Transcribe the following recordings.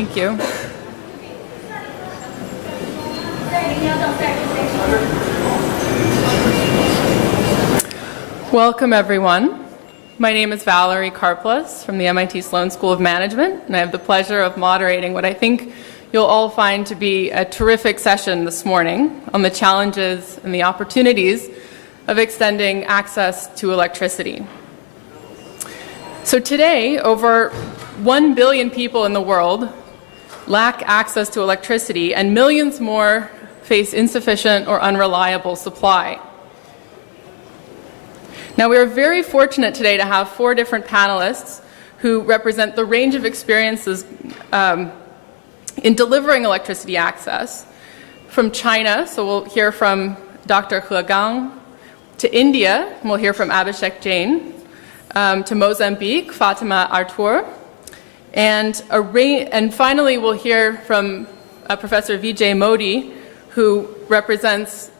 Thank you. Welcome, everyone. My name is Valerie Karplus from the MIT Sloan School of Management, and I have the pleasure of moderating what I think you'll all find to be a terrific session this morning on the challenges and the opportunities of extending access to electricity. So today, over 1 billion people in the world lack access to electricity, and millions more face insufficient or unreliable supply. Now, we are very fortunate today to have 4 different panelists who represent the range of experiences in delivering electricity access. From China, so we'll hear from Dr. He Gang. To India, we'll hear from Abhishek Jain. To Mozambique, Fatima Artur. And finally, we'll hear from Professor Vijay Modi, who represents,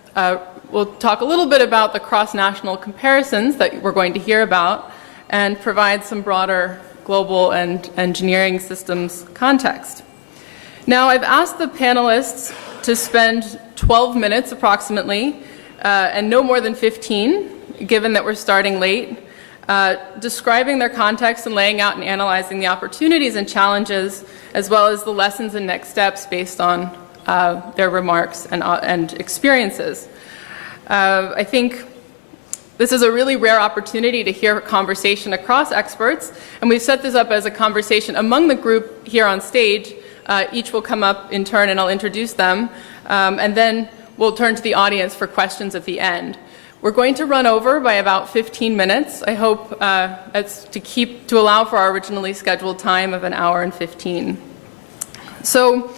we'll talk a little bit about the cross-national comparisons that we're going to hear about and provide some broader global and engineering systems context. Now, I've asked the panelists to spend 12 minutes approximately, and no more than 15, given that we're starting late, describing their context and laying out and analyzing the opportunities and challenges, as well as the lessons and next steps based on their remarks and experiences. I think this is a really rare opportunity to hear a conversation across experts, and we've set this up as a conversation among the group here on stage. Each will come up in turn, and I'll introduce them, and then we'll turn to the audience for questions at the end. We're going to run over by about 15 minutes. I hope it's to allow for our originally scheduled time of 1 hour and 15. So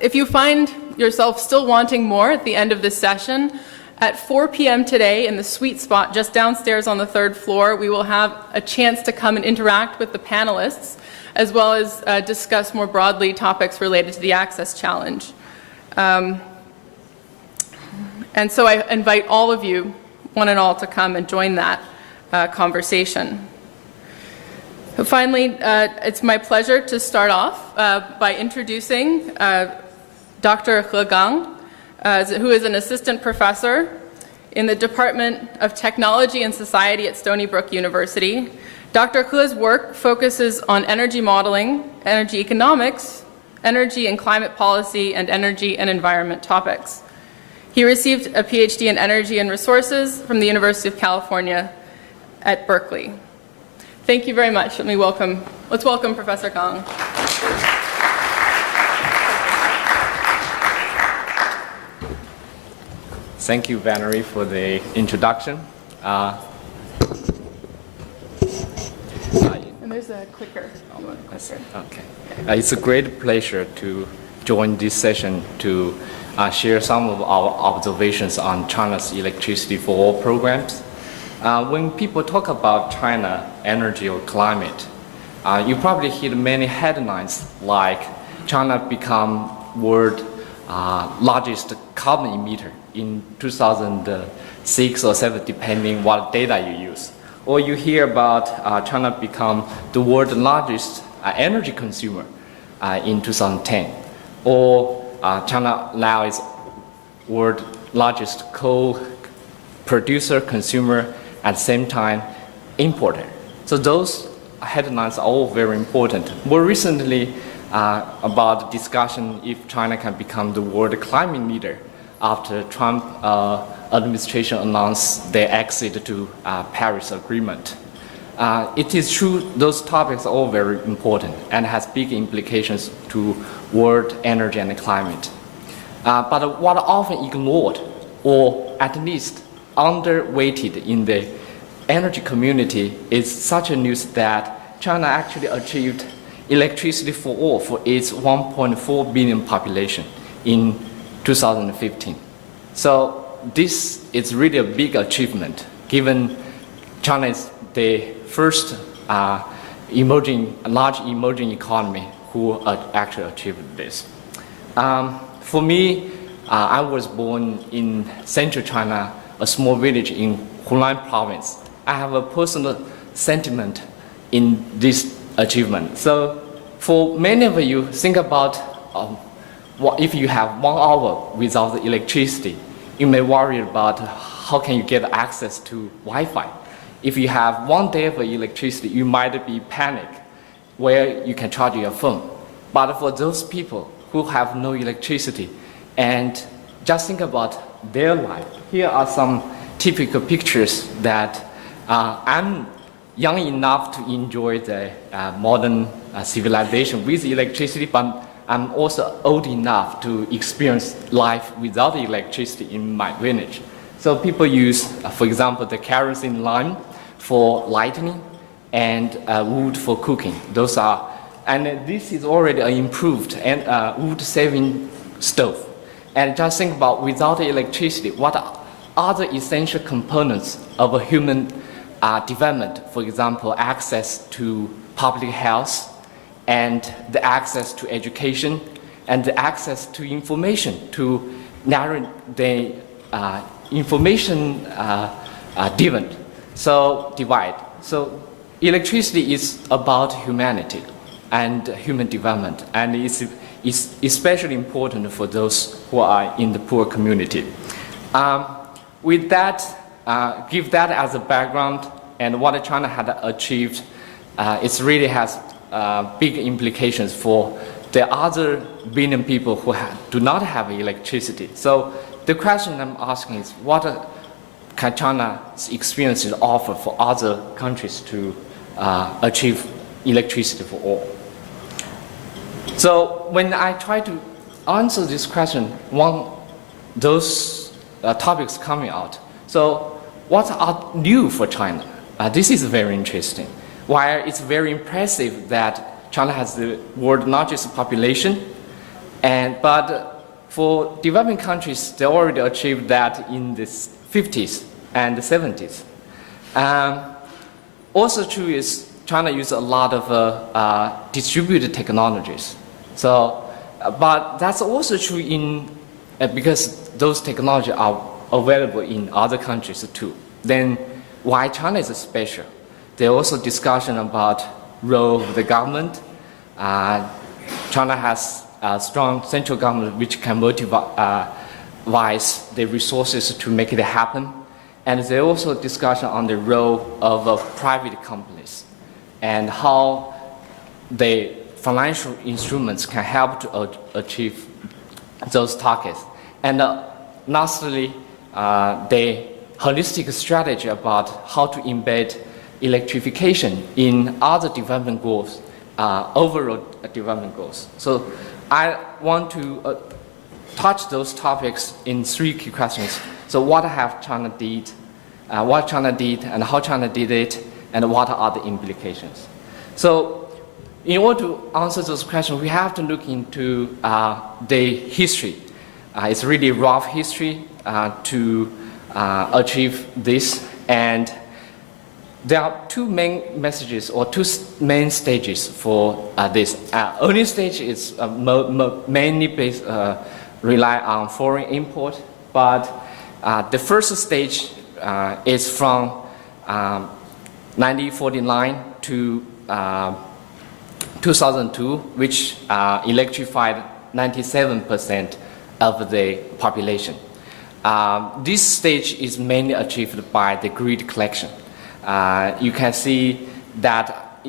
if you find yourself still wanting more at the end of this session, at 4 p.m. today in the suite spot just downstairs on the 3rd floor, we will have a chance to come and interact with the panelists, as well as discuss more broadly topics related to the Access Challenge. And so I invite all of you, one and all, to come and join that conversation. But finally, it's my pleasure to start off by introducing Dr. He Gang, who is an assistant professor in the Department of Technology and Society at Stony Brook University. Dr. He's work focuses on energy modeling, energy economics, energy and climate policy, and energy and environment topics. He received a PhD in Energy and Resources from the University of California at Berkeley. Thank you very much. Let's welcome Professor Gang. Thank you, Valerie, for the introduction. And there's a clicker. Okay. It's a great pleasure to join this session to share some of our observations on China's Electricity for All programs. When people talk about China, energy, or climate, you probably hear many headlines like China become world largest carbon emitter in 2006 or 7, depending what data you use. Or you hear about China become the world's largest energy consumer in 2010. Or China now is world's largest coal producer, consumer, at the same time importer. So those headlines are all very important. More recently, about the discussion if China can become the world climate leader after Trump administration announced their exit to Paris Agreement. It is true those topics are all very important and has big implications to world energy and climate. But what often ignored, or at least underweighted in the energy community, is such a news that China actually achieved electricity for all for its 1.4 billion population in 2015. So this is really a big achievement, given China is the first large emerging economy who actually achieved this. For me, I was born in central China, a small village in Hunan province. I have a personal sentiment in this achievement. So for many of you, think about what if you have 1 hour without the electricity, you may worry about how can you get access to Wi-Fi. If you have 1 day of electricity, you might be panic where you can charge your phone. But for those people who have no electricity, and just think about their life. Here are some typical pictures that I'm young enough to enjoy the modern civilization with electricity, but I'm also old enough to experience life without electricity in my village. So people use, for example, the kerosene lamp for lighting and wood for cooking. Those are, and this is already an improved and wood-saving stove. And just think about without electricity, what are other essential components of a human development? For example, access to public health, and the access to education, and the access to information, to narrow the information divide. So electricity is about humanity and human development, and it's especially important for those who are in the poor community. With that, give that as a background, and what China had achieved, it really has big implications for the other billion people who do not have electricity. So the question I'm asking is, what can China's experiences offer for other countries to achieve electricity for all? So when I try to answer this question, those topics coming out. So what are new for China? This is very interesting. While it's very impressive that China has the world's largest population, but for developing countries, they already achieved that in the 50s and the 70s. Also true is China uses a lot of distributed technologies. So, but that's also true because those technologies are available in other countries too. Then why China is special? There also discussion about role of the government. China has a strong central government which can motivate the resources to make it happen. And there also discussion on the role of private companies and how the financial instruments can help to achieve those targets. And lastly, the holistic strategy about how to embed electrification in other development goals, overall development goals. So I want to touch those topics in 3 key questions. So what have China did, what China did, and how China did it, and what are the implications? So in order to answer those questions, we have to look into the history. It's really rough history to achieve this, and there are 2 main messages or 2 main stages for this. Early stage is mainly based, rely on foreign import, but the first stage is from 1949 to 2002, which electrified 97% of the population. This stage is mainly achieved by the grid collection. You can see that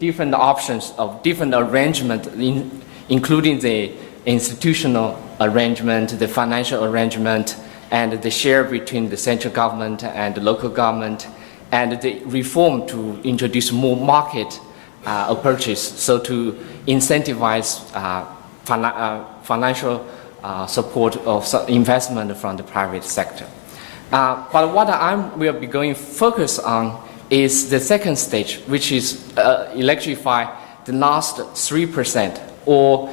different options of different arrangement, including the institutional arrangement, the financial arrangement, and the share between the central government and the local government, and the reform to introduce more market approaches, so to incentivize financial support of investment from the private sector. But what will be going focus on is the second stage, which is electrify the last 3%, or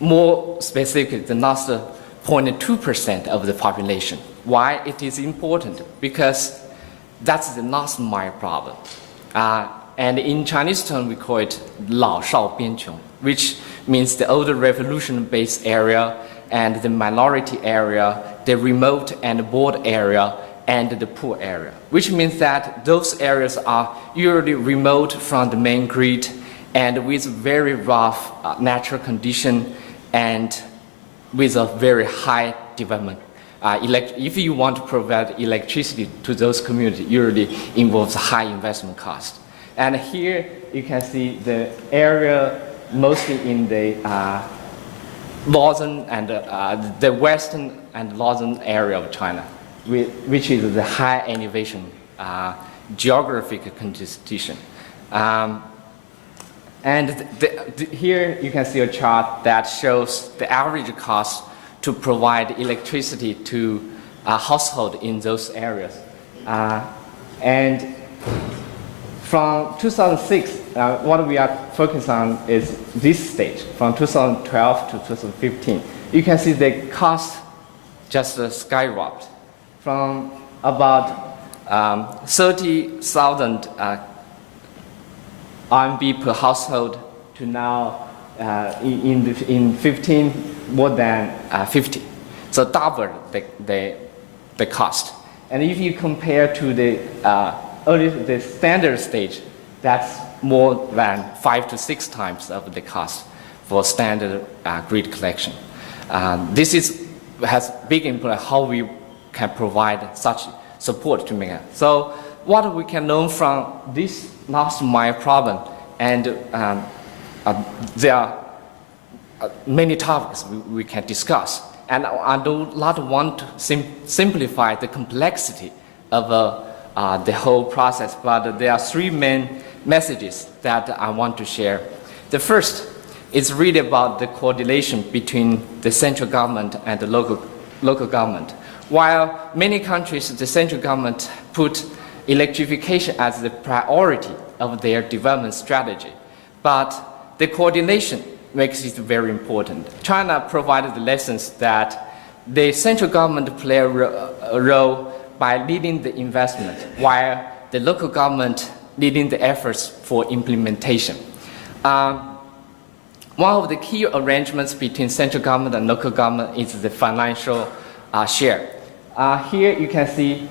more specifically, the last 0.2% of the population. Why it is important? Because that's the last mile problem. And in Chinese term, we call it 老少边穷, which means the older revolution-based area and the minority area, the remote and bored area, and the poor area, which means that those areas are usually remote from the main grid and with very rough natural condition and with a very high development. If you want to provide electricity to those communities, usually involves high investment cost. And here you can see the area mostly in the northern and the western and northern area of China, which is the high elevation geographic constitution. Here you can see a chart that shows the average cost to provide electricity to a household in those areas. And from 2006, what we are focused on is this stage, from 2012 to 2015. You can see the cost just skyrocketed from about 30,000 RMB per household to now in 15 more than 50. So double the cost. And if you compare to the standard stage, that's more than 5 to 6 times of the cost for standard grid collection. This has big impact how we can provide such support to make it. So what we can learn from this last mile problem, and there are many topics we can discuss. And I do not want to simplify the complexity of the whole process, but there are 3 main messages that I want to share. The first is really about the coordination between the central government and the local government. While many countries, the central government put electrification as the priority of their development strategy, but the coordination makes it very important. China provided the lessons that the central government play a role by leading the investment, while the local government leading the efforts for implementation. One of the key arrangements between central government and local government is the financial share. Here you can see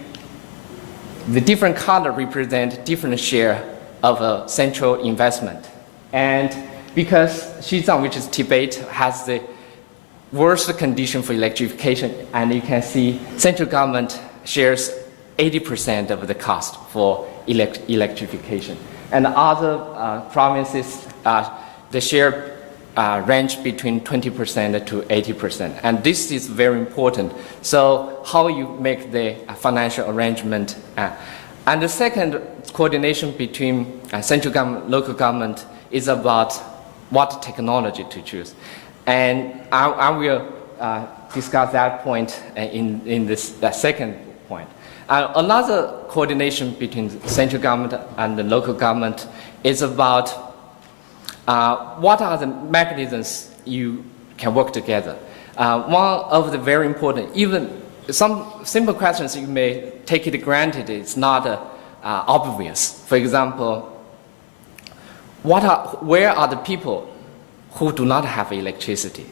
the different colors represent different share of central investment. And because Xizang, which is Tibet, has the worst condition for electrification, and you can see central government shares 80% of the cost for electrification. And other provinces, the share range between 20% to 80%. And this is very important. So how you make the financial arrangement. And the second coordination between central government, local government is about what technology to choose. And I will discuss that point in this second point. Another coordination between central government and the local government is about what are the mechanisms you can work together. One of the very important, even some simple questions you may take it granted, it's not obvious. For example, where are the people who do not have electricity?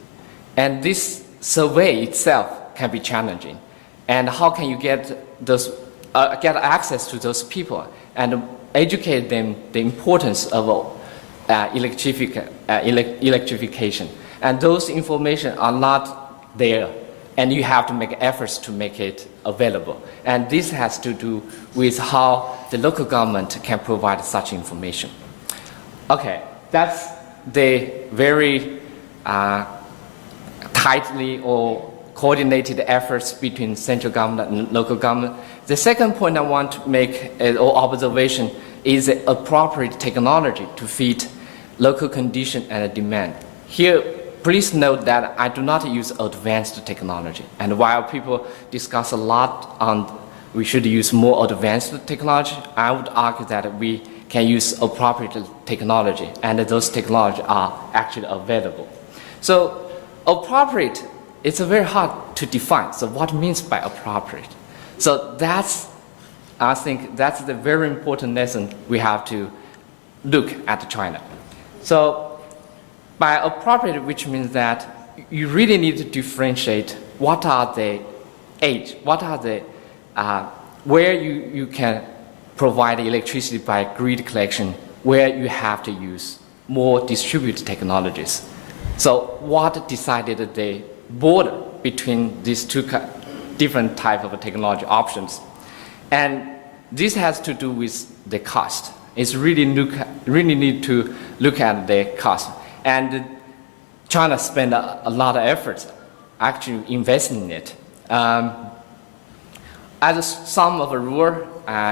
And this survey itself can be challenging. And how can you get access to those people and educate them the importance of electrification? And those information are not there, and you have to make efforts to make it available. And this has to do with how the local government can provide such information. Okay, that's the very tightly or coordinated efforts between central government and local government. The second point I want to make or observation is the appropriate technology to fit local condition and demand. Here, please note that I do not use advanced technology. And while people discuss a lot on we should use more advanced technology, I would argue that we can use appropriate technology, and those technologies are actually available. So appropriate, it's very hard to define. So what means by appropriate? So I think that's the very important lesson we have to look at China. So by appropriate, which means that you really need to differentiate what are the age, what are the, where you can provide electricity by grid collection, where you have to use more distributed technologies. So what decided the border between these two different type of technology options? And this has to do with the cost. It's really need to look at the cost. And China spent a lot of efforts actually investing in it. As a sum of a rule,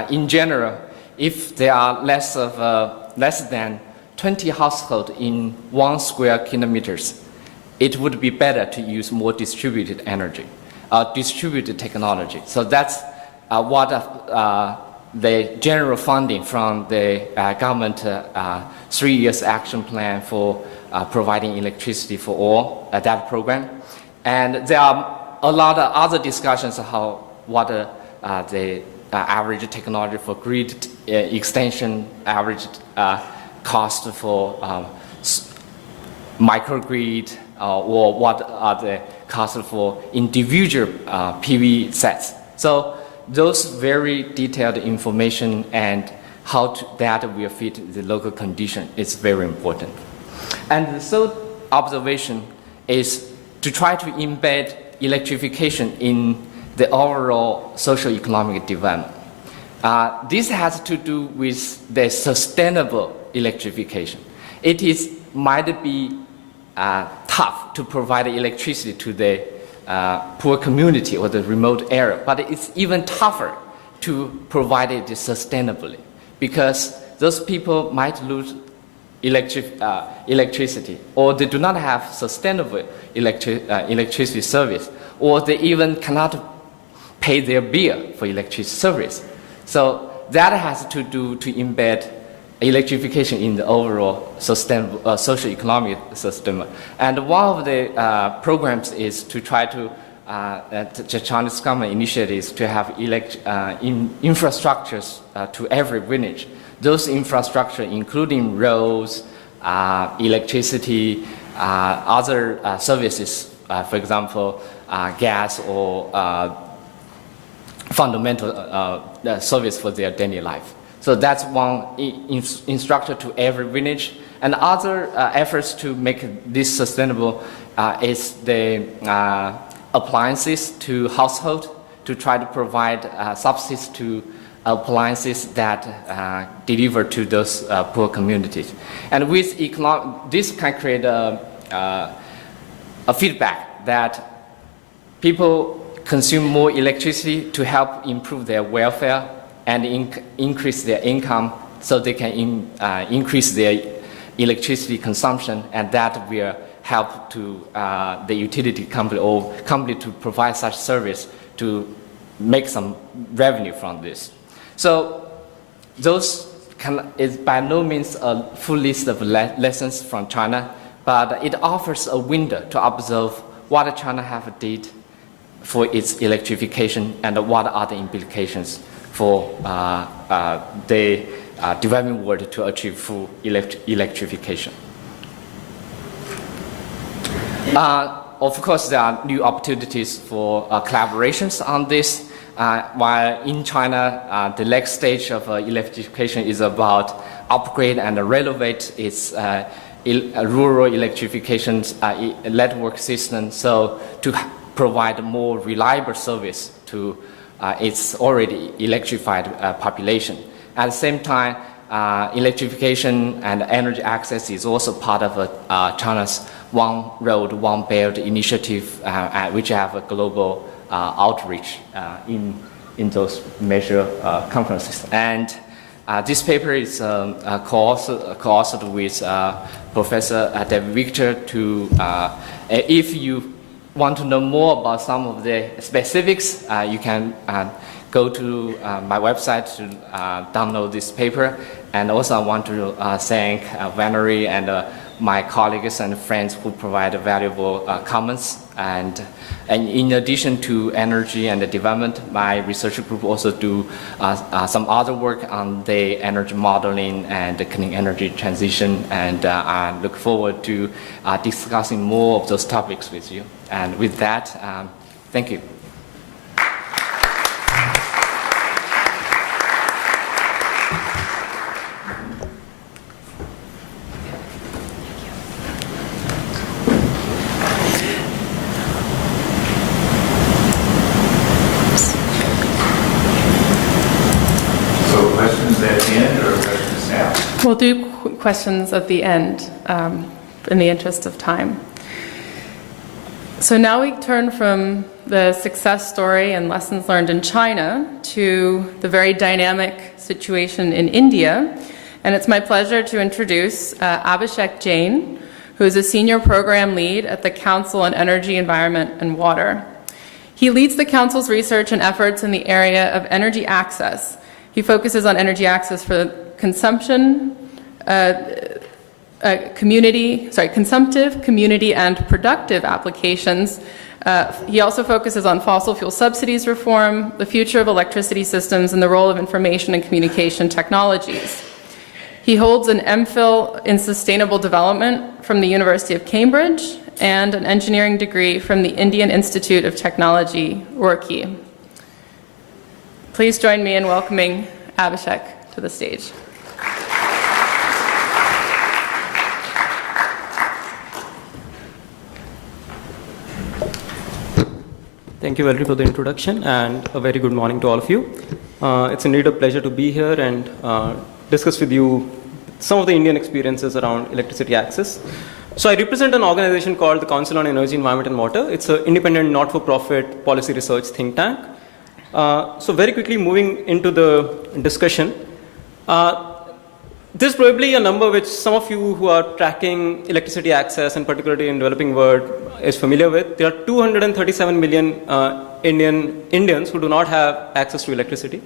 in general, if there are less than 20 households in 1 square kilometers, it would be better to use more distributed energy, distributed technology. So that's what the general funding from the government 3 years action plan for providing electricity for all, that program. And there are a lot of other discussions of what the average technology for grid extension, average cost for microgrid, or what are the costs for individual PV sets. So those very detailed information and how that will fit the local condition is very important. And the third observation is to try to embed electrification in the overall socio-economic development. This has to do with the sustainable electrification. It might be tough to provide electricity to the poor community or the remote area, but it's even tougher to provide it sustainably, because those people might lose electricity, or they do not have sustainable electricity service, or they even cannot pay their bill for electricity service. So that has to do to embed electrification in the overall sustainable socio-economic system. And one of the programs is to try to, the Chinese government initiatives to have infrastructures to every village. Those infrastructure including roads, electricity, other services, for example, gas or fundamental service for their daily life. So that's one instructor to every village. And other efforts to make this sustainable is the appliances to household, to try to provide subsidies to appliances that deliver to those poor communities. And with this can create a feedback that people consume more electricity to help improve their welfare and increase their income, so they can increase their electricity consumption, and that will help to the utility company or company to provide such service to make some revenue from this. So those is by no means a full list of lessons from China, but it offers a window to observe what China have did for its electrification and what are the implications for the developing world to achieve full electrification. Of course, there are new opportunities for collaborations on this. While in China, the next stage of electrification is about upgrade and renovate its rural electrification network system, so to provide more reliable service to its already electrified population. At the same time, electrification and energy access is also part of China's One Road, One Belt initiative, which have a global outreach in those major conferences. And this paper is co-authored with Professor David Victor to, if you want to know more about some of the specifics, you can go to my website to download this paper. And also I want to thank Valerie and my colleagues and friends who provide valuable comments. And in addition to energy and development, my research group also do some other work on the energy modeling and the clean energy transition. And I look forward to discussing more of those topics with you. And with that, thank you. we'll do questions at the end in the interest of time. So now we turn from the success story and lessons learned in China to the very dynamic situation in India. And it's my pleasure to introduce Abhishek Jain, who is a senior program lead at the Council on Energy, Environment, and Water. He leads the Council's research and efforts in the area of energy access. He focuses on energy access for consumption, consumptive, community, and productive applications. He also focuses on fossil fuel subsidies reform, the future of electricity systems, and the role of information and communication technologies. He holds an MPhil in Sustainable Development from the University of Cambridge and an engineering degree from the Indian Institute of Technology, Roorkee. Please join me in welcoming Abhishek to the stage. Thank you, Valerie, for the introduction, and a very good morning to all of you. It's indeed a pleasure to be here and discuss with you some of the Indian experiences around electricity access. So I represent an organization called the Council on Energy, Environment and Water. It's an independent, not-for-profit policy research think tank. So very quickly moving into the discussion. This is probably a number which some of you who are tracking electricity access, and particularly in developing world, is familiar with. There are 237 million Indians who do not have access to electricity.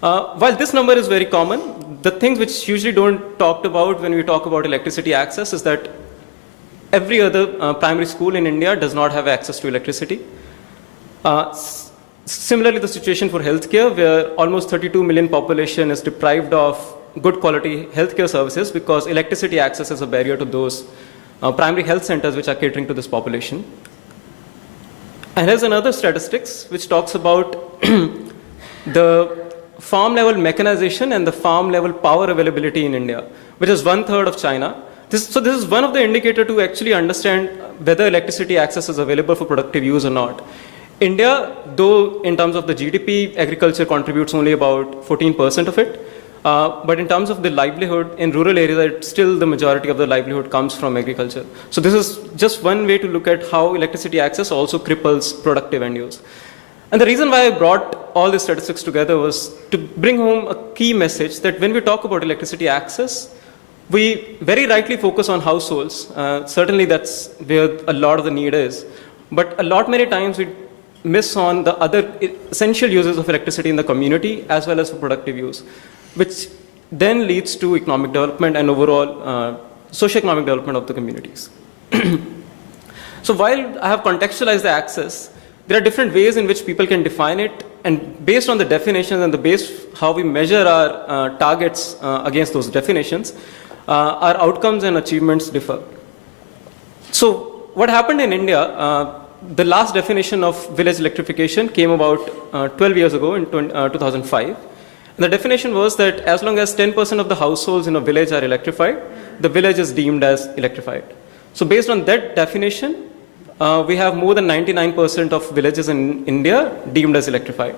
While this number is very common, the things which usually don't talked about when we talk about electricity access is that every other primary school in India does not have access to electricity. Similarly, the situation for healthcare, where almost 32 million population is deprived of good quality healthcare services because electricity access is a barrier to those primary health centers which are catering to this population. And here's another statistics which talks about the farm level mechanization and the farm level power availability in India, which is 1/3 of China. So this is one of the indicators to actually understand whether electricity access is available for productive use or not. India, though in terms of the GDP, agriculture contributes only about 14% of it. But in terms of the livelihood in rural areas, still the majority of the livelihood comes from agriculture. So this is just one way to look at how electricity access also cripples productive end use. And the reason why I brought all these statistics together was to bring home a key message that when we talk about electricity access, we very rightly focus on households. Certainly that's where a lot of the need is. But many times we miss on the other essential uses of electricity in the community as well as for productive use, which then leads to economic development and overall socio-economic development of the communities. So while I have contextualized the access, there are different ways in which people can define it, and based on the definitions and the base how we measure our targets against those definitions, our outcomes and achievements differ. So what happened in India, the last definition of village electrification came about 12 years ago in 2005. And the definition was that as long as 10% of the households in a village are electrified, the village is deemed as electrified. So based on that definition, we have more than 99% of villages in India deemed as electrified.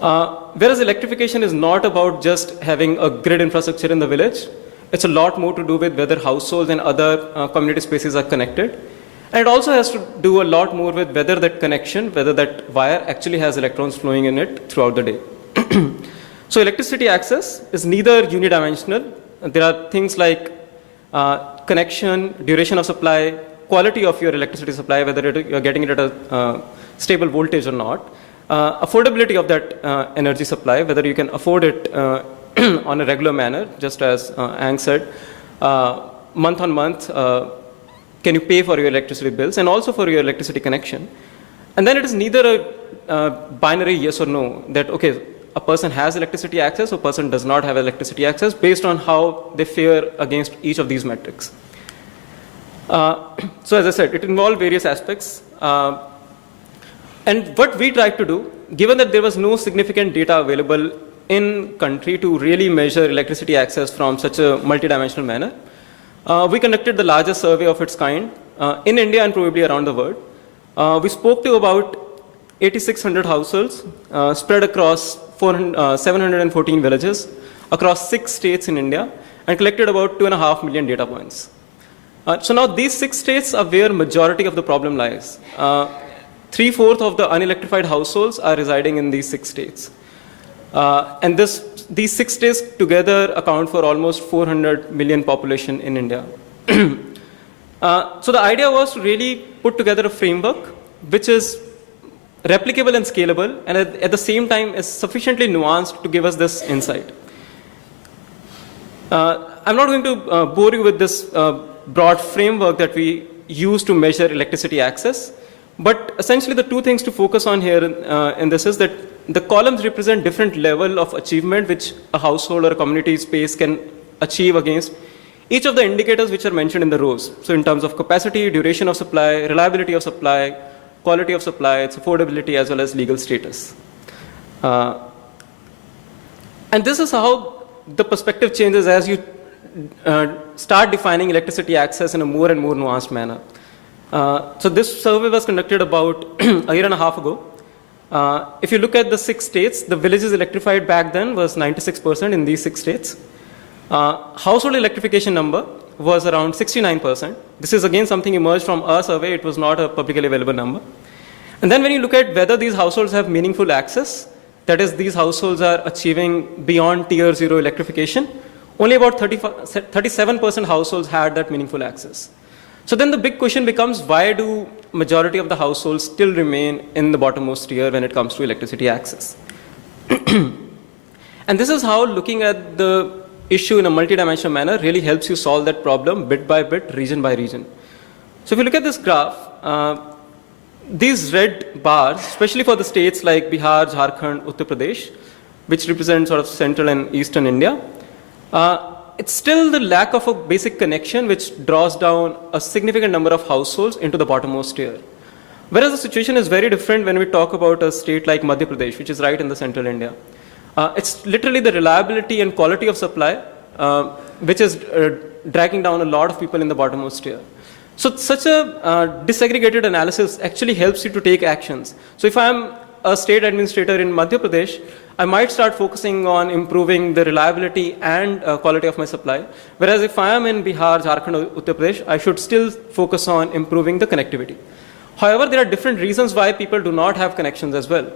Whereas electrification is not about just having a grid infrastructure in the village. It's a lot more to do with whether households and other community spaces are connected. And it also has to do a lot more with whether that connection, whether that wire actually has electrons flowing in it throughout the day. So electricity access is neither unidimensional. There are things like connection, duration of supply, quality of your electricity supply, whether you're getting it at a stable voltage or not, affordability of that energy supply, whether you can afford it on a regular manner, just as Ang said, month on month, can you pay for your electricity bills and also for your electricity connection. And then it is neither a binary yes or no, that, okay, a person has electricity access or a person does not have electricity access based on how they fare against each of these metrics. So as I said, it involved various aspects. And what we tried to do, given that there was no significant data available in country to really measure electricity access from such a multidimensional manner, we conducted the largest survey of its kind in India and probably around the world. We spoke to about 8,600 households spread across 714 villages across 6 states in India. and collected about 2.5 million data points. So now these 6 states are where majority of the problem lies. 3/4 of the unelectrified households are residing in these 6 states. And these 6 states together account for almost 400 million population in India. So the idea was to really put together a framework which is replicable and scalable, and at the same time is sufficiently nuanced to give us this insight. I'm not going to bore you with this broad framework that we use to measure electricity access, but essentially the 2 things to focus on here in this is that the columns represent different level of achievement which a household or a community space can achieve against each of the indicators which are mentioned in the rows. So in terms of capacity, duration of supply, reliability of supply, quality of supply, its affordability, as well as legal status. And this is how the perspective changes as you start defining electricity access in a more and more nuanced manner. So this survey was conducted about a year and a half ago. If you look at the 6 states, the villages electrified back then was 96% in these 6 states. Household electrification number was around 69%. This is again something emerged from our survey. It was not a publicly available number. And then when you look at whether these households have meaningful access, that is, these households are achieving beyond tier 0 electrification, only about 37% households had that meaningful access. So then the big question becomes, why do majority of the households still remain in the bottommost tier when it comes to electricity access? And this is how looking at the issue in a multidimensional manner really helps you solve that problem bit by bit, region by region. So if you look at this graph, these red bars, especially for the states like Bihar, Jharkhand, Uttar Pradesh, which represent sort of central and eastern India, it's still the lack of a basic connection which draws down a significant number of households into the bottommost tier. Whereas the situation is very different when we talk about a state like Madhya Pradesh, which is right in the central India. It's literally the reliability and quality of supply which is dragging down a lot of people in the bottommost tier. So such a disaggregated analysis actually helps you to take actions. So if I'm a state administrator in Madhya Pradesh, I might start focusing on improving the reliability and quality of my supply. Whereas if I am in Bihar, Jharkhand, or Uttar Pradesh, I should still focus on improving the connectivity. However, there are different reasons why people do not have connections as well.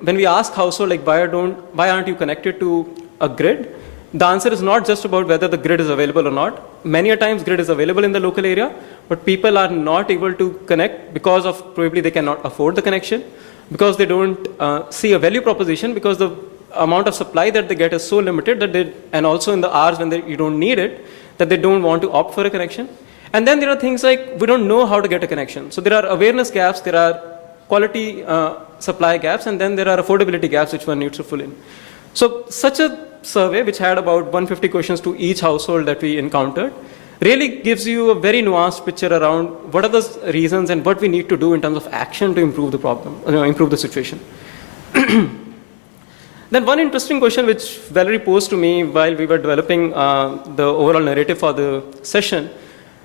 When we ask household, like why aren't you connected to a grid? The answer is not just about whether the grid is available or not. Many a times grid is available in the local area, but people are not able to connect because of probably they cannot afford the connection, because they don't see a value proposition, because the amount of supply that they get is so limited that and also in the hours when you don't need it, that they don't want to opt for a connection. And then there are things like we don't know how to get a connection. So there are awareness gaps, there are quality supply gaps, and then there are affordability gaps which one needs to fill in. So such a survey, which had about 150 questions to each household that we encountered, really gives you a very nuanced picture around what are the reasons and what we need to do in terms of action to improve the problem, improve the situation. Then one interesting question which Valerie posed to me while we were developing the overall narrative for the session,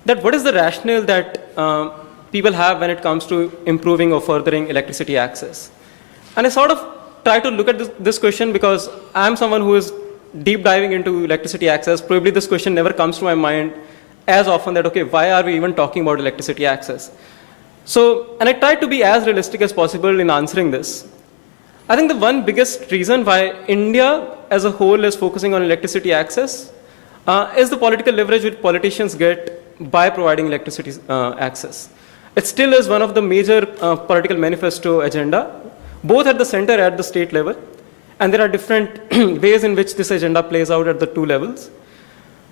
that what is the rationale that people have when it comes to improving or furthering electricity access? And I sort of try to look at this question because I'm someone who is deep diving into electricity access. Probably this question never comes to my mind as often that, okay, why are we even talking about electricity access? So, and I try to be as realistic as possible in answering this. I think the one biggest reason why India as a whole is focusing on electricity access is the political leverage which politicians get by providing electricity access. It still is one of the major political manifesto agenda, both at the center and at the state level. And there are different ways in which this agenda plays out at the 2 levels.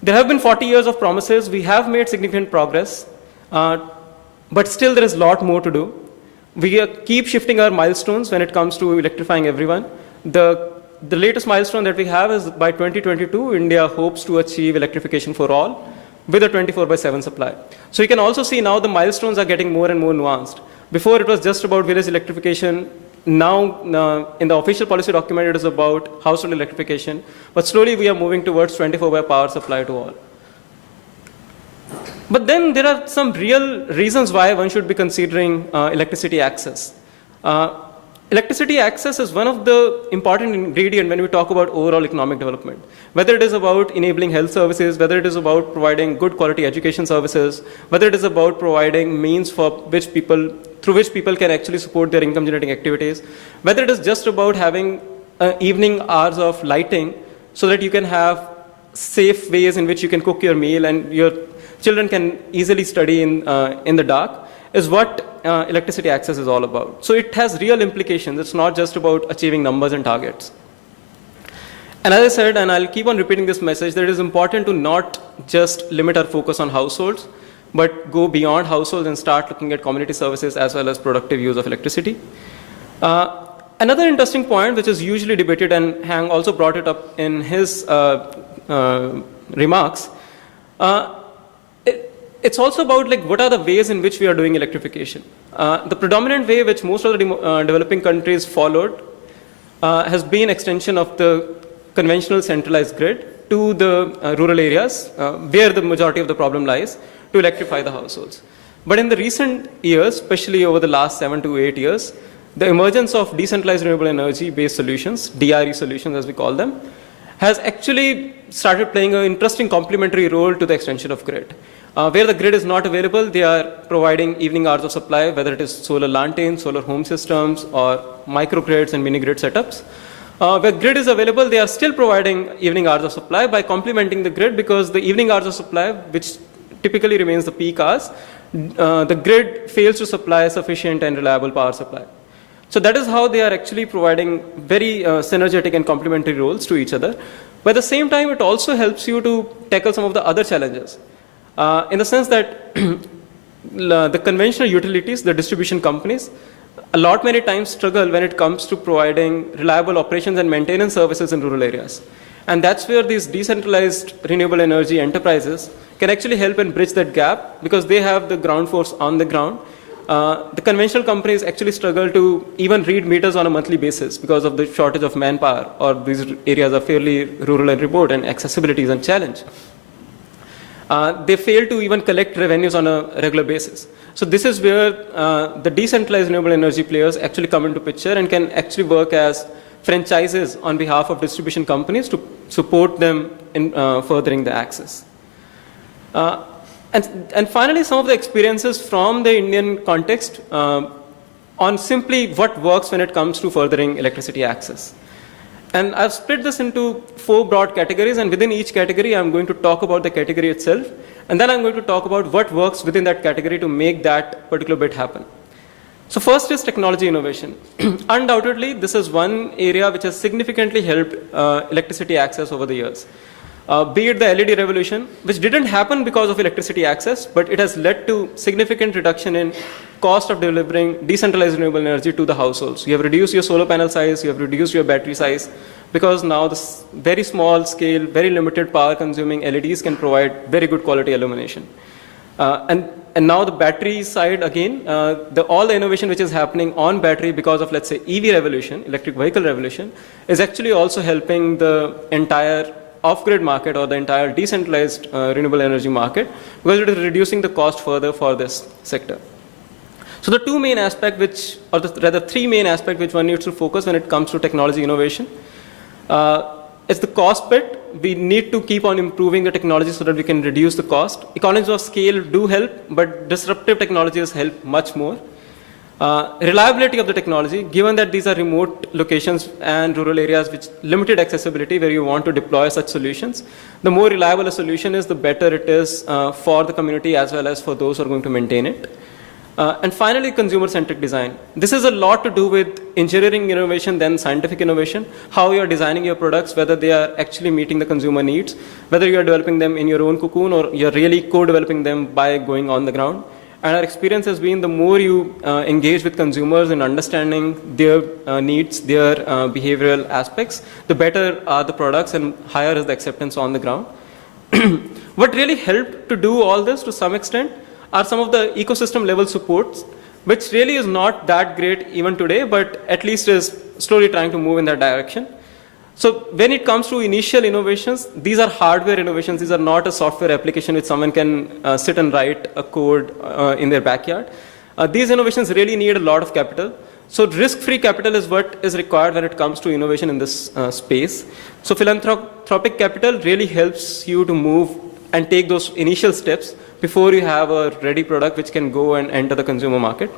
There have been 40 years of promises. We have made significant progress, but still there is a lot more to do. We keep shifting our milestones when it comes to electrifying everyone. The latest milestone that we have is by 2022, India hopes to achieve electrification for all with a 24/7 supply. So you can also see now the milestones are getting more and more nuanced. Before it was just about village electrification. Now, in the official policy document, it is about household electrification, but slowly we are moving towards 24/7 power supply to all. But then there are some real reasons why one should be considering electricity access. electricity access is one of the important ingredients when we talk about overall economic development. Whether it is about enabling health services, whether it is about providing good quality education services, whether it is about providing means through which people can actually support their income generating activities, whether it is just about having evening hours of lighting so that you can have safe ways in which you can cook your meal and your children can easily study in the dark, is what electricity access is all about. So it has real implications. It's not just about achieving numbers and targets. And as I said, and I'll keep on repeating this message, that it is important to not just limit our focus on households, but go beyond households and start looking at community services as well as productive use of electricity. Another interesting point, which is usually debated, and Hang also brought it up in his remarks, it's also about what are the ways in which we are doing electrification. The predominant way which most of the developing countries followed has been extension of the conventional centralized grid to the rural areas where the majority of the problem lies to electrify the households. But in the recent years, especially over the last 7 to 8 years, the emergence of decentralized renewable energy based solutions, DRE solutions as we call them, has actually started playing an interesting complementary role to the extension of grid. Where the grid is not available, they are providing evening hours of supply, whether it is solar lanterns, solar home systems, or microgrids and mini grid setups. Where grid is available, they are still providing evening hours of supply by complementing the grid, because the evening hours of supply, which typically remains the peak hours, the grid fails to supply sufficient and reliable power supply. So that is how they are actually providing very synergetic and complementary roles to each other. But at the same time, it also helps you to tackle some of the other challenges. In the sense that the conventional utilities, the distribution companies, many times struggle when it comes to providing reliable operations and maintenance services in rural areas. And that's where these decentralized renewable energy enterprises can actually help and bridge that gap, because they have the ground force on the ground. The conventional companies actually struggle to even read meters on a monthly basis because of the shortage of manpower, or these areas are fairly rural and remote and accessibility is a challenge. They fail to even collect revenues on a regular basis. So this is where the decentralized renewable energy players actually come into picture and can actually work as franchises on behalf of distribution companies to support them in furthering the access. And finally, some of the experiences from the Indian context on simply what works when it comes to furthering electricity access. And I've split this into 4 broad categories, and within each category, I'm going to talk about the category itself, and then I'm going to talk about what works within that category to make that particular bit happen. So first is technology innovation. Undoubtedly, this is one area which has significantly helped electricity access over the years. Be it the LED revolution, which didn't happen because of electricity access, but it has led to significant reduction in cost of delivering decentralized renewable energy to the households. You have reduced your solar panel size, you have reduced your battery size, because now this very small scale, very limited power consuming LEDs can provide very good quality illumination. And now the battery side again, all the innovation which is happening on battery because of, let's say, EV revolution, electric vehicle revolution, is actually also helping the entire off-grid market or the entire decentralized renewable energy market, because it is reducing the cost further for this sector. So the 2 main aspects, rather 3 main aspects which one needs to focus when it comes to technology innovation. It's the cost bit. We need to keep on improving the technology so that we can reduce the cost. Economies of scale do help, but disruptive technologies help much more. Reliability of the technology, given that these are remote locations and rural areas with limited accessibility where you want to deploy such solutions, the more reliable a solution is, the better it is for the community as well as for those who are going to maintain it. And finally, consumer-centric design. This is a lot to do with engineering innovation than scientific innovation, how you are designing your products, whether they are actually meeting the consumer needs, whether you are developing them in your own cocoon or you're really co-developing them by going on the ground. And our experience has been the more you engage with consumers in understanding their needs, their behavioral aspects, the better are the products and higher is the acceptance on the ground. What really helped to do all this to some extent are some of the ecosystem level supports, which really is not that great even today, but at least is slowly trying to move in that direction. So when it comes to initial innovations, these are hardware innovations. These are not a software application which someone can sit and write a code in their backyard. These innovations really need a lot of capital. So risk-free capital is what is required when it comes to innovation in this space. So philanthropic capital really helps you to move and take those initial steps before you have a ready product which can go and enter the consumer market.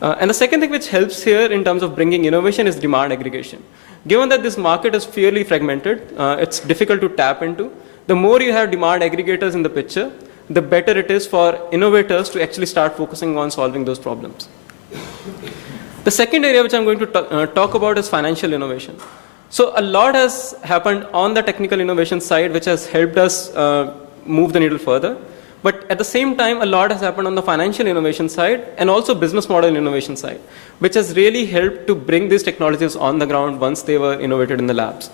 And the second thing which helps here in terms of bringing innovation is demand aggregation. Given that this market is fairly fragmented, it's difficult to tap into. The more you have demand aggregators in the picture, the better it is for innovators to actually start focusing on solving those problems. The second area which I'm going to talk about is financial innovation. So a lot has happened on the technical innovation side which has helped us move the needle further. But at the same time, a lot has happened on the financial innovation side and also business model innovation side, which has really helped to bring these technologies on the ground once they were innovated in the labs.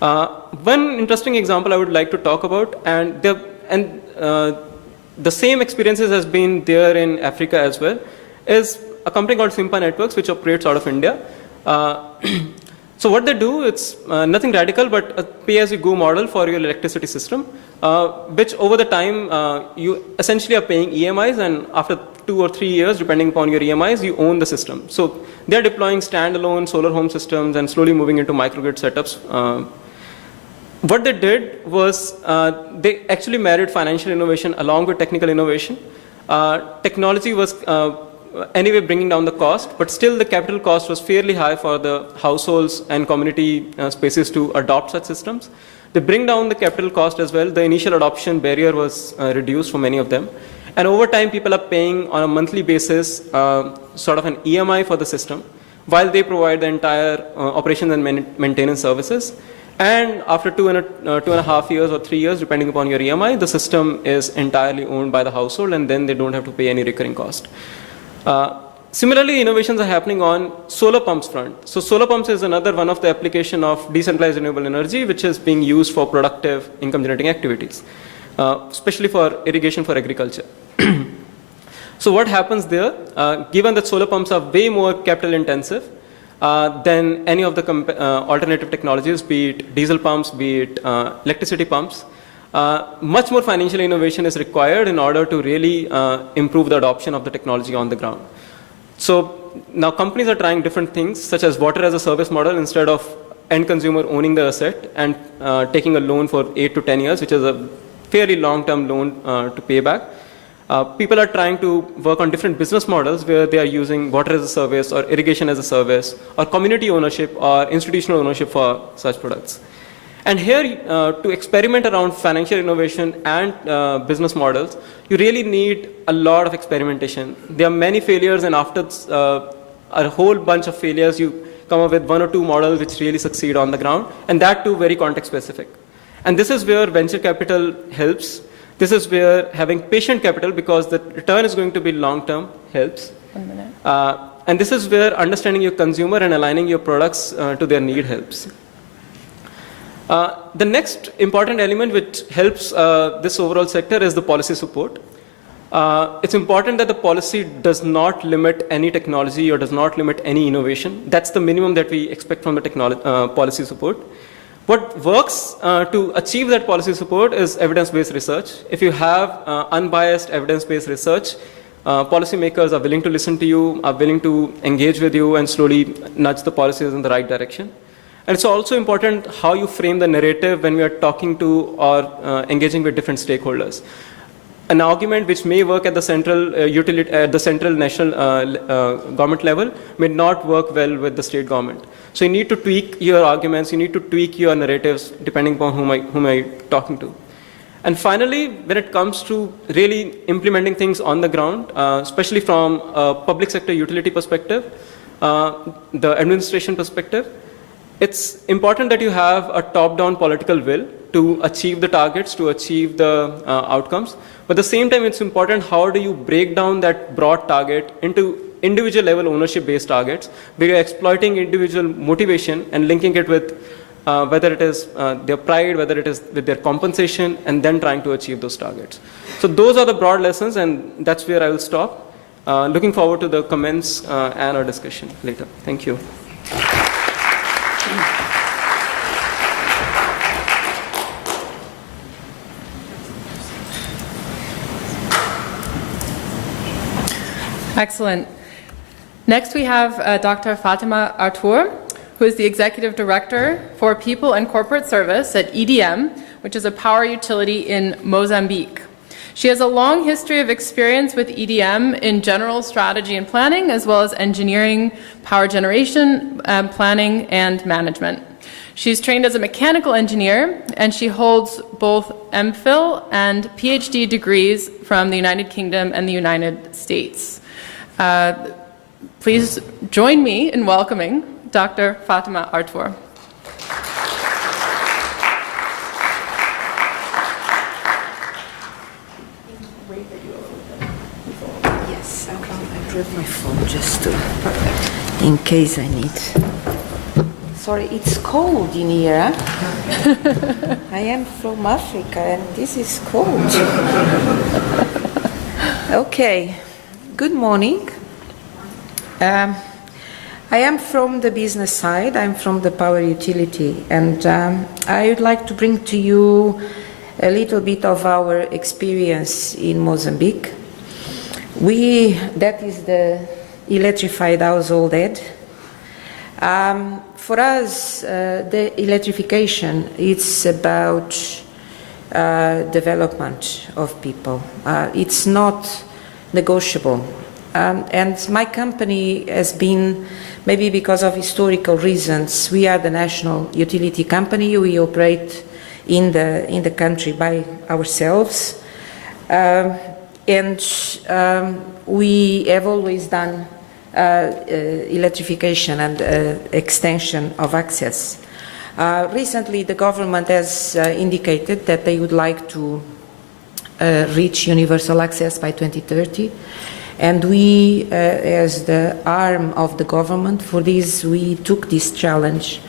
One interesting example I would like to talk about, and the same experiences has been there in Africa as well, is a company called Simpa Networks, which operates out of India. So what they do, it's nothing radical, but a pay-as-you-go model for your electricity system, which over the time, you essentially are paying EMIs, and after 2 or 3 years, depending upon your EMIs, you own the system. So they're deploying standalone solar home systems and slowly moving into microgrid setups. What they did was they actually married financial innovation along with technical innovation. Technology was anyway bringing down the cost, but still the capital cost was fairly high for the households and community spaces to adopt such systems. They bring down the capital cost as well. The initial adoption barrier was reduced for many of them. And over time, people are paying on a monthly basis sort of an EMI for the system, while they provide the entire operations and maintenance services. And after 2.5 years or 3 years, depending upon your EMI, the system is entirely owned by the household, and then they don't have to pay any recurring cost. Similarly, innovations are happening on solar pumps front. So solar pumps is another one of the application of decentralized renewable energy, which is being used for productive income generating activities, especially for irrigation for agriculture. So what happens there, given that solar pumps are way more capital intensive than any of the alternative technologies, be it diesel pumps, be it electricity pumps, much more financial innovation is required in order to really improve the adoption of the technology on the ground. So now companies are trying different things, such as water as a service model instead of end consumer owning the asset and taking a loan for 8 to 10 years, which is a fairly long-term loan to pay back. People are trying to work on different business models where they are using water as a service or irrigation as a service or community ownership or institutional ownership for such products. And here, to experiment around financial innovation and business models, you really need a lot of experimentation. There are many failures, and after a whole bunch of failures, you come up with 1 or 2 models which really succeed on the ground, and that too very context specific. And this is where venture capital helps. This is where having patient capital, because the return is going to be long-term, helps. 1 minute. And this is where understanding your consumer and aligning your products to their need helps. The next important element which helps this overall sector is the policy support. It's important that the policy does not limit any technology or does not limit any innovation. That's the minimum that we expect from the policy support. What works to achieve that policy support is evidence-based research. If you have unbiased evidence-based research, policymakers are willing to listen to you, are willing to engage with you and slowly nudge the policies in the right direction. And it's also important how you frame the narrative when we are talking to or engaging with different stakeholders. An argument which may work at the central national government level may not work well with the state government. So you need to tweak your arguments, you need to tweak your narratives depending upon whom I'm talking to. And finally, when it comes to really implementing things on the ground, especially from a public sector utility perspective, the administration perspective, it's important that you have a top-down political will to achieve the targets, to achieve the outcomes. But at the same time, it's important how do you break down that broad target into individual level ownership-based targets, where you're exploiting individual motivation and linking it with whether it is their pride, whether it is with their compensation, and then trying to achieve those targets. So those are the broad lessons, and that's where I will stop. Looking forward to the comments and our discussion later. Thank you. Excellent. Next, we have Dr. Fatima Artur, who is the Executive Director for People and Corporate Service at EDM, which is a power utility in Mozambique. She has a long history of experience with EDM in general strategy and planning, as well as engineering, power generation, planning, and management. She's trained as a mechanical engineer, and she holds both MPhil and PhD degrees from the United Kingdom and the United States. Please join me in welcoming Dr. Fatima Artur. Yes, I brought my phone just in case I need. Sorry, it's cold in here. Huh? I am from Africa and this is cold. Okay, good morning. I am from the business side, I'm from the power utility, and I would like to bring to you a little bit of our experience in Mozambique. That is the electrified household aid. For us, the electrification, it's about development of people. It's not negotiable. And my company has been, maybe because of historical reasons, we are the national utility company. We operate in the country by ourselves. And we have always done electrification and extension of access. Recently, the government has indicated that they would like to reach universal access by 2030. And we, as the arm of the government for this, we took this challenge.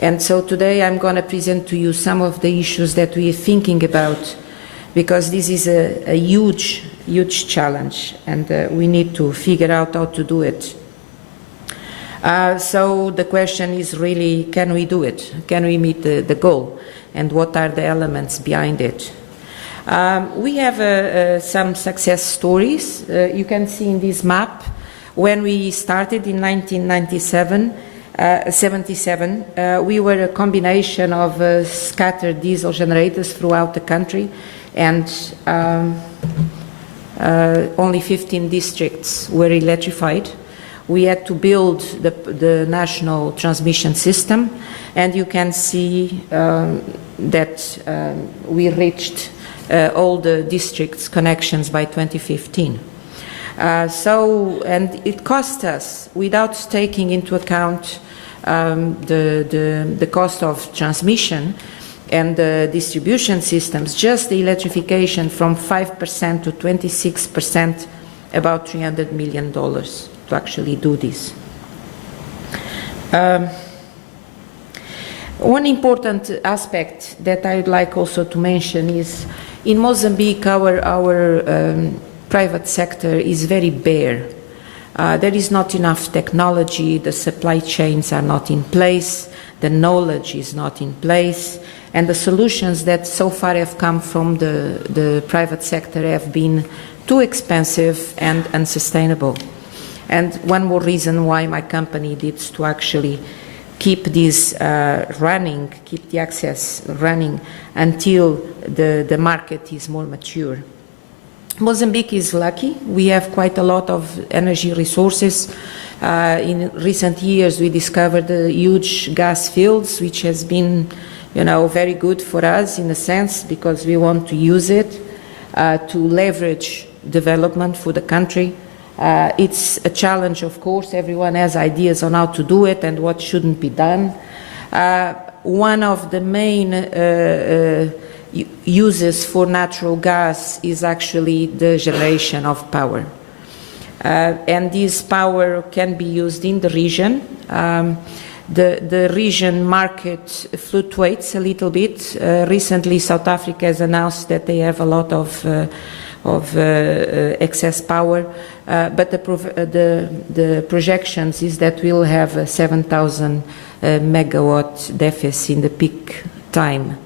And so today I'm going to present to you some of the issues that we are thinking about, because this is a huge, huge challenge, and we need to figure out how to do it. So the question is really, can we do it? Can we meet the goal? And what are the elements behind it? We have some success stories. You can see in this map, when we started in 1977, we were a combination of scattered diesel generators throughout the country, and only 15 districts were electrified. We had to build the national transmission system, and you can see that we reached all the districts' connections by 2015. And it cost us, without taking into account the cost of transmission and the distribution systems, just the electrification from 5% to 26%, about $300 million to actually do this. One important aspect that I would like also to mention is, in Mozambique, our private sector is very bare. There is not enough technology, the supply chains are not in place, the knowledge is not in place, and the solutions that so far have come from the private sector have been too expensive and unsustainable. And one more reason why my company needs to actually keep this running, keep the access running until the market is more mature. Mozambique is lucky. We have quite a lot of energy resources. In recent years, we discovered huge gas fields, which has been, very good for us in a sense, because we want to use it to leverage development for the country. It's a challenge, of course. Everyone has ideas on how to do it and what shouldn't be done. One of the main uses for natural gas is actually the generation of power. And this power can be used in the region. The region market fluctuates a little bit. Recently, South Africa has announced that they have a lot of excess power, but the projections is that we'll have a 7,000 megawatt deficit in the peak time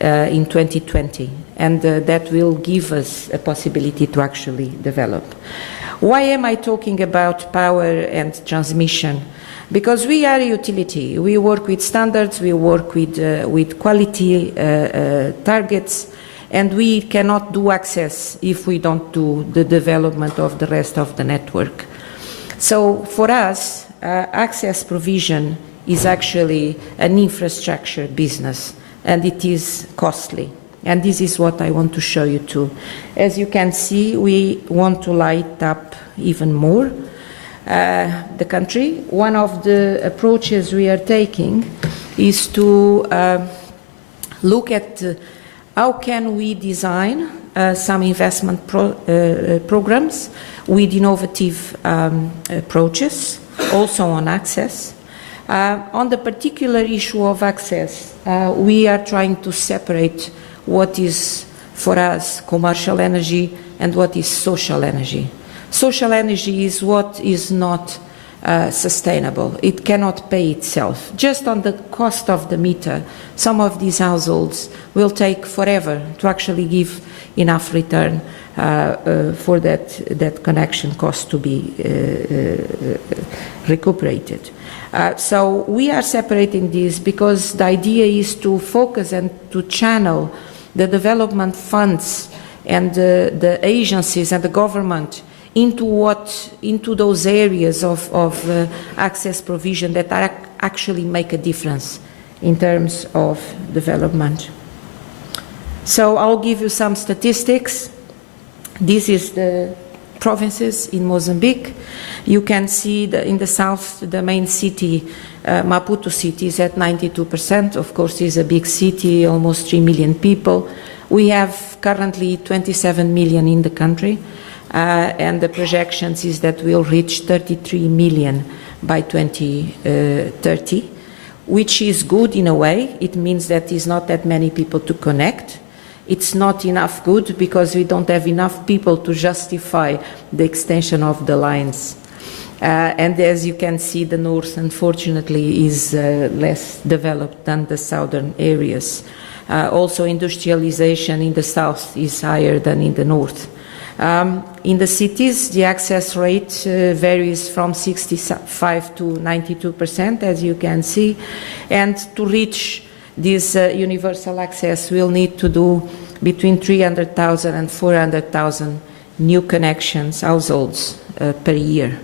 in 2020, and that will give us a possibility to actually develop. Why am I talking about power and transmission? Because we are a utility. We work with standards, we work with quality targets, and we cannot do access if we don't do the development of the rest of the network. So for us, access provision is actually an infrastructure business, and it is costly. And this is what I want to show you too. As you can see, we want to light up even more the country. One of the approaches we are taking is to look at how can we design some investment programs with innovative approaches, also on access. On the particular issue of access, we are trying to separate what is, for us, commercial energy and what is social energy. Social energy is what is not sustainable. It cannot pay itself. Just on the cost of the meter, some of these households will take forever to actually give enough return for that connection cost to be recuperated. So we are separating these because the idea is to focus and to channel the development funds and the agencies and the government into those areas of access provision that actually make a difference in terms of development. So I'll give you some statistics. This is the provinces in Mozambique. You can see in the south, the main city, Maputo city, is at 92%. Of course, it's a big city, almost 3 million people. We have currently 27 million in the country, and the projections is that we'll reach 33 million by 2030, which is good in a way. It means that there's not that many people to connect. It's not enough good because we don't have enough people to justify the extension of the lines. And as you can see, the north, unfortunately, is less developed than the southern areas. Also, industrialization in the south is higher than in the north. In the cities, the access rate varies from 65 to 92%, as you can see. And to reach this universal access, we'll need to do between 300,000 and 400,000 new connections, households, per year.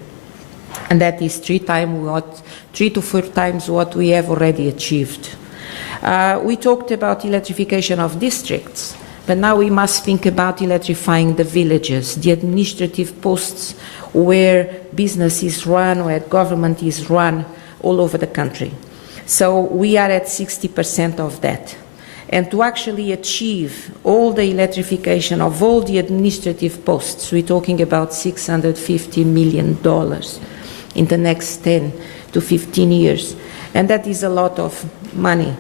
And that is 3 to 4 times what we have already achieved. We talked about electrification of districts, but now we must think about electrifying the villages, the administrative posts where business is run, where government is run all over the country. So we are at 60% of that. And to actually achieve all the electrification of all the administrative posts, we're talking about $650 million in the next 10 to 15 years. And that is a lot of money.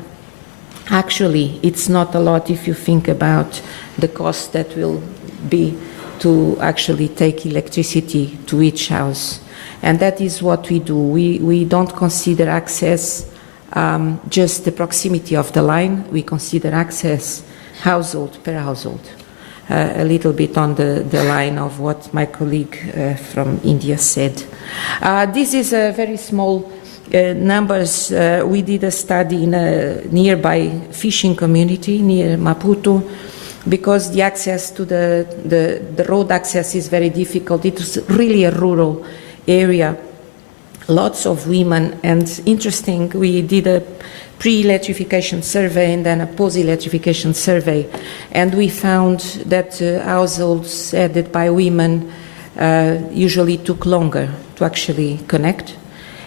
Actually, it's not a lot if you think about the cost that will be to actually take electricity to each house. And that is what we do. We don't consider access just the proximity of the line. We consider access household per household. A little bit on the line of what my colleague from India said. This is a very small numbers. We did a study in a nearby fishing community near Maputo, because the access to the road access is very difficult. It's really a rural area. Lots of women, and interesting, we did a pre-electrification survey and then a post-electrification survey, and we found that households headed by women usually took longer to actually connect.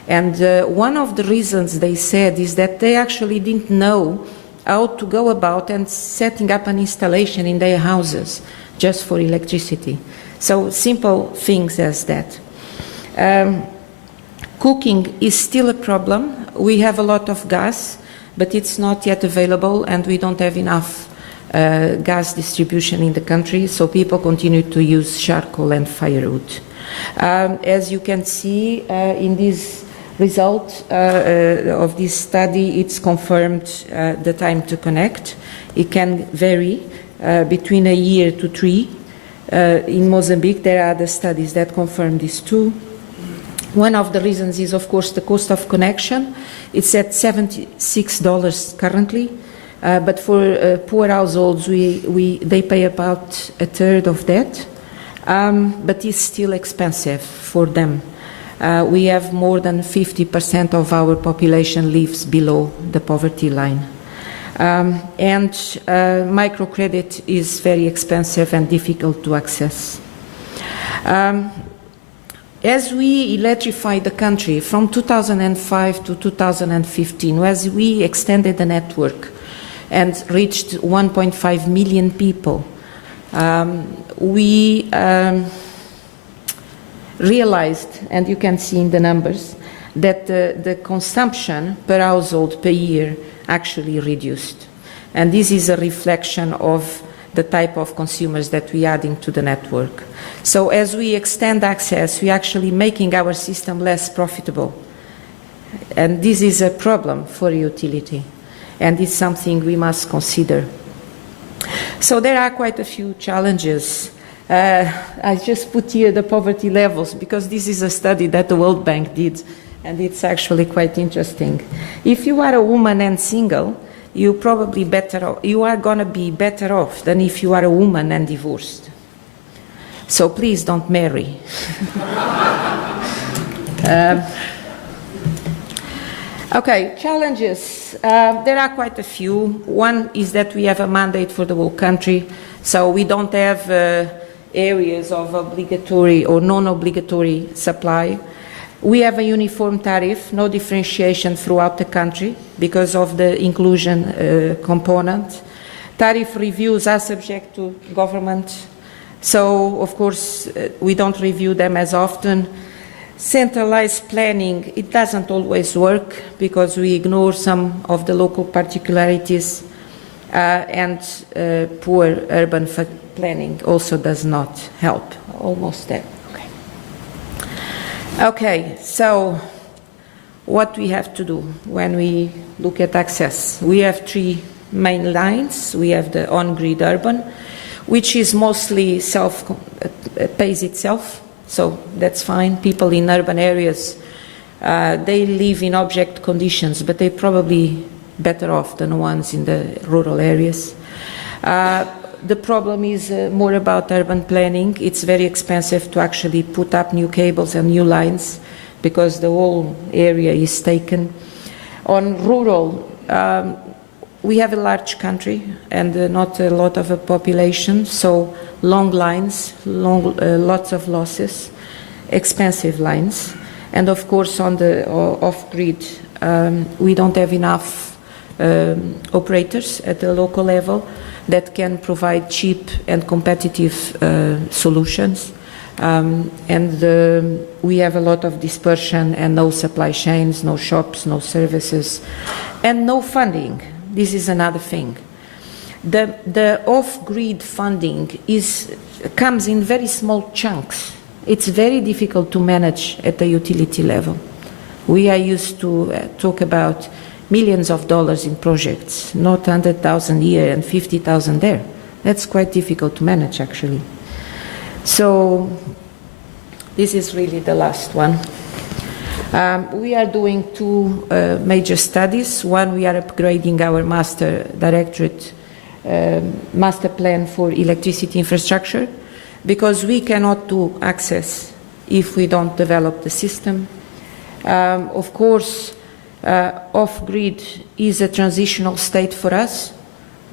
And one of the reasons they said is that they actually didn't know how to go about and setting up an installation in their houses just for electricity. So simple things as that. Cooking is still a problem. We have a lot of gas, but it's not yet available, and we don't have enough gas distribution in the country, so people continue to use charcoal and firewood. As you can see in this result of this study, it's confirmed the time to connect. It can vary between a year to 3. In Mozambique, there are other studies that confirm this too. One of the reasons is, of course, the cost of connection. It's at $76 currently, but for poor households, they pay about a third of that, but it's still expensive for them. We have more than 50% of our population lives below the poverty line. And microcredit is very expensive and difficult to access. As we electrify the country from 2005 to 2015, as we extended the network and reached 1.5 million people, we realized, and you can see in the numbers, that the consumption per household per year actually reduced. And this is a reflection of the type of consumers that we are adding to the network. So as we extend access, we're actually making our system less profitable. And this is a problem for utility, and it's something we must consider. So there are quite a few challenges. I just put here the poverty levels because this is a study that the World Bank did, and it's actually quite interesting. If you are a woman and single, you are going to be better off than if you are a woman and divorced. So please don't marry. Okay, challenges. There are quite a few. One is that we have a mandate for the whole country, so we don't have areas of obligatory or non-obligatory supply. We have a uniform tariff, no differentiation throughout the country because of the inclusion component. Tariff reviews are subject to government, so of course we don't review them as often. Centralized planning, it doesn't always work because we ignore some of the local particularities, and poor urban planning also does not help. Almost there. Okay, so what we have to do when we look at access? We have three main lines. We have the on-grid urban, which is mostly pays itself, so that's fine. People in urban areas, they live in object conditions, but they're probably better off than the ones in the rural areas. The problem is more about urban planning. It's very expensive to actually put up new cables and new lines because the whole area is taken. On rural, we have a large country and not a lot of a population, so long lines, lots of losses, expensive lines. And of course on the off-grid, we don't have enough operators at the local level that can provide cheap and competitive solutions. We have a lot of dispersion and no supply chains, no shops, no services, and no funding. This is another thing. The off-grid funding comes in very small chunks. It's very difficult to manage at the utility level. We are used to talk about millions of dollars in projects, not 100,000 here and 50,000 there. That's quite difficult to manage, actually. So this is really the last one. We are doing two major studies. One, we are upgrading our master plan for electricity infrastructure because we cannot do access if we don't develop the system. Of course, off-grid is a transitional state for us.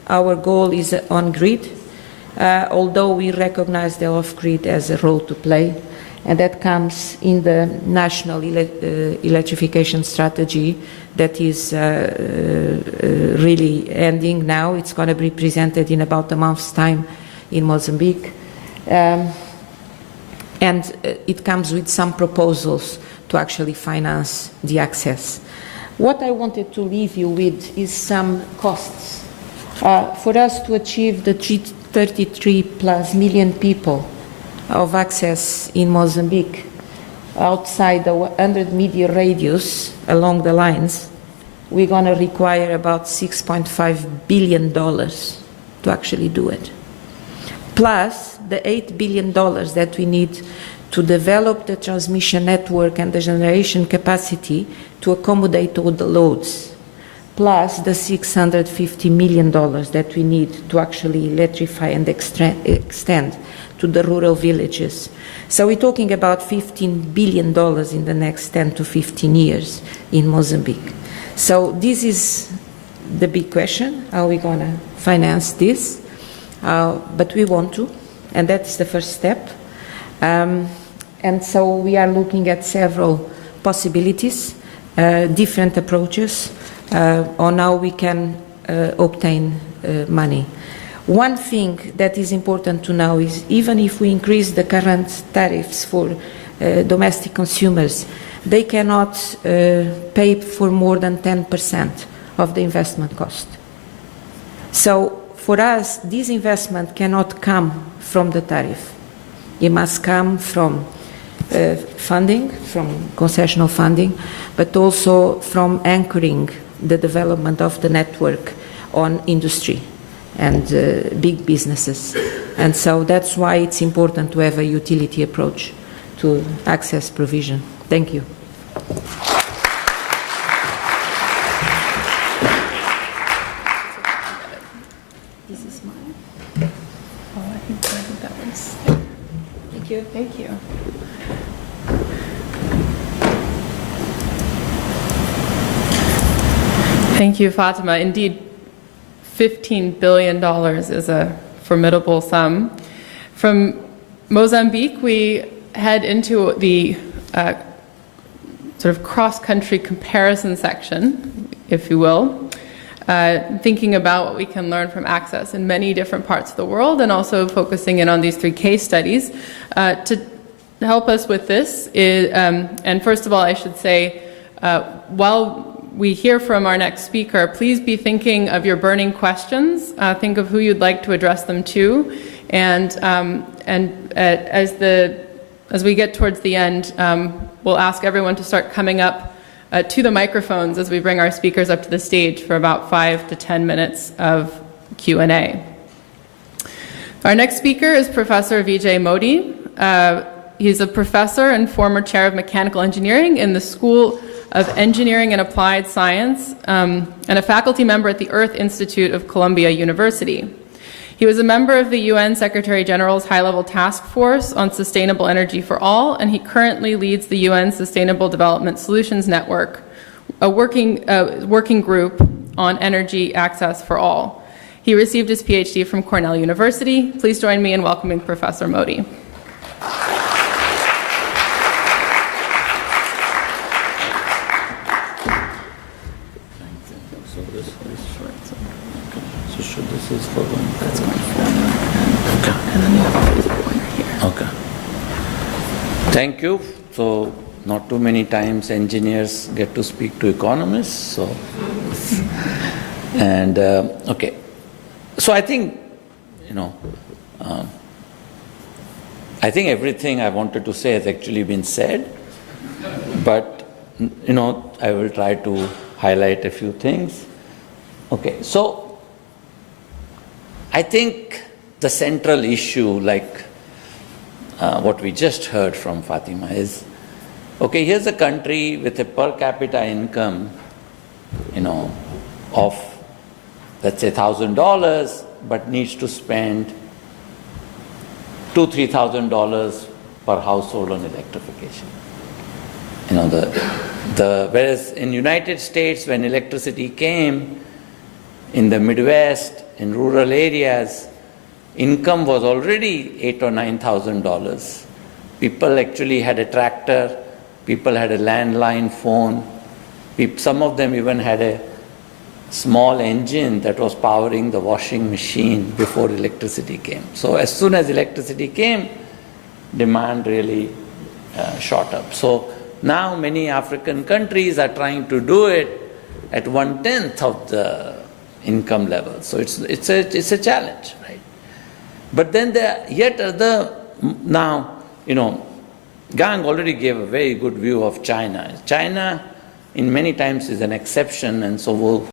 Our goal is on-grid, although we recognize the off-grid as a role to play, and that comes in the national electrification strategy that is really ending now. It's going to be presented in about a month's time in Mozambique. And it comes with some proposals to actually finance the access. What I wanted to leave you with is some costs. For us to achieve the 33 plus million people of access in Mozambique outside the 100 meter radius along the lines, we're going to require about $6.5 billion to actually do it. Plus the $8 billion that we need to develop the transmission network and the generation capacity to accommodate all the loads, plus the $650 million that we need to actually electrify and extend to the rural villages. So we're talking about $15 billion in the next 10 to 15 years in Mozambique. So this is the big question, how are we going to finance this? But we want to, and that's the first step. And so we are looking at several possibilities, different approaches on how we can obtain money. One thing that is important to know is even if we increase the current tariffs for domestic consumers, they cannot pay for more than 10% of the investment cost. So for us, this investment cannot come from the tariff. It must come from funding, from concessional funding, but also from anchoring the development of the network on industry and big businesses. And so that's why it's important to have a utility approach to access provision. Thank you. This is mine. Oh, I think that was. Thank you. Thank you. Thank you, Fatima. Indeed, $15 billion is a formidable sum. From Mozambique, we head into the sort of cross-country comparison section, if you will, thinking about what we can learn from access in many different parts of the world, and also focusing in on these 3 case studies. To help us with this is, and first of all, I should say, while we hear from our next speaker, please be thinking of your burning questions. Think of who you'd like to address them to, and as we get towards the end, we'll ask everyone to start coming up to the microphones as we bring our speakers up to the stage for about 5 to 10 minutes of Q&A. Our next speaker is Professor Vijay Modi. He's a professor and former chair of mechanical engineering in the School of Engineering and Applied Science, and a faculty member at the Earth Institute of Columbia University. He was a member of the UN Secretary General's High-Level Task Force on Sustainable Energy for All, and he currently leads the UN Sustainable Development Solutions Network, a working group on energy access for all. He received his PhD from Cornell University. Please join me in welcoming Professor Modi. This is for one. That's going forward. Okay. And then you have to use the pointer here. Okay. Thank you. So, not too many times engineers get to speak to economists. So, and okay. So I think, I think everything I wanted to say has actually been said. But I will try to highlight a few things. Okay. So. I think the central issue, like what we just heard from Fatima, is, okay, here's a country with a per capita income, of, let's say, $1,000, but needs to spend $2,000–3,000 per household on electrification. Whereas in United States, when electricity came in the Midwest, in rural areas, income was already $8,000 or $9,000. People actually had a tractor, people had a landline phone, some of them even had a small engine that was powering the washing machine before electricity came. So as soon as electricity came, demand really shot up. So now many African countries are trying to do it at 1/10 of the income level. So it's a challenge, right? But then there are yet other, now, Gang already gave a very good view of China. China in many times is an exception, and so we'll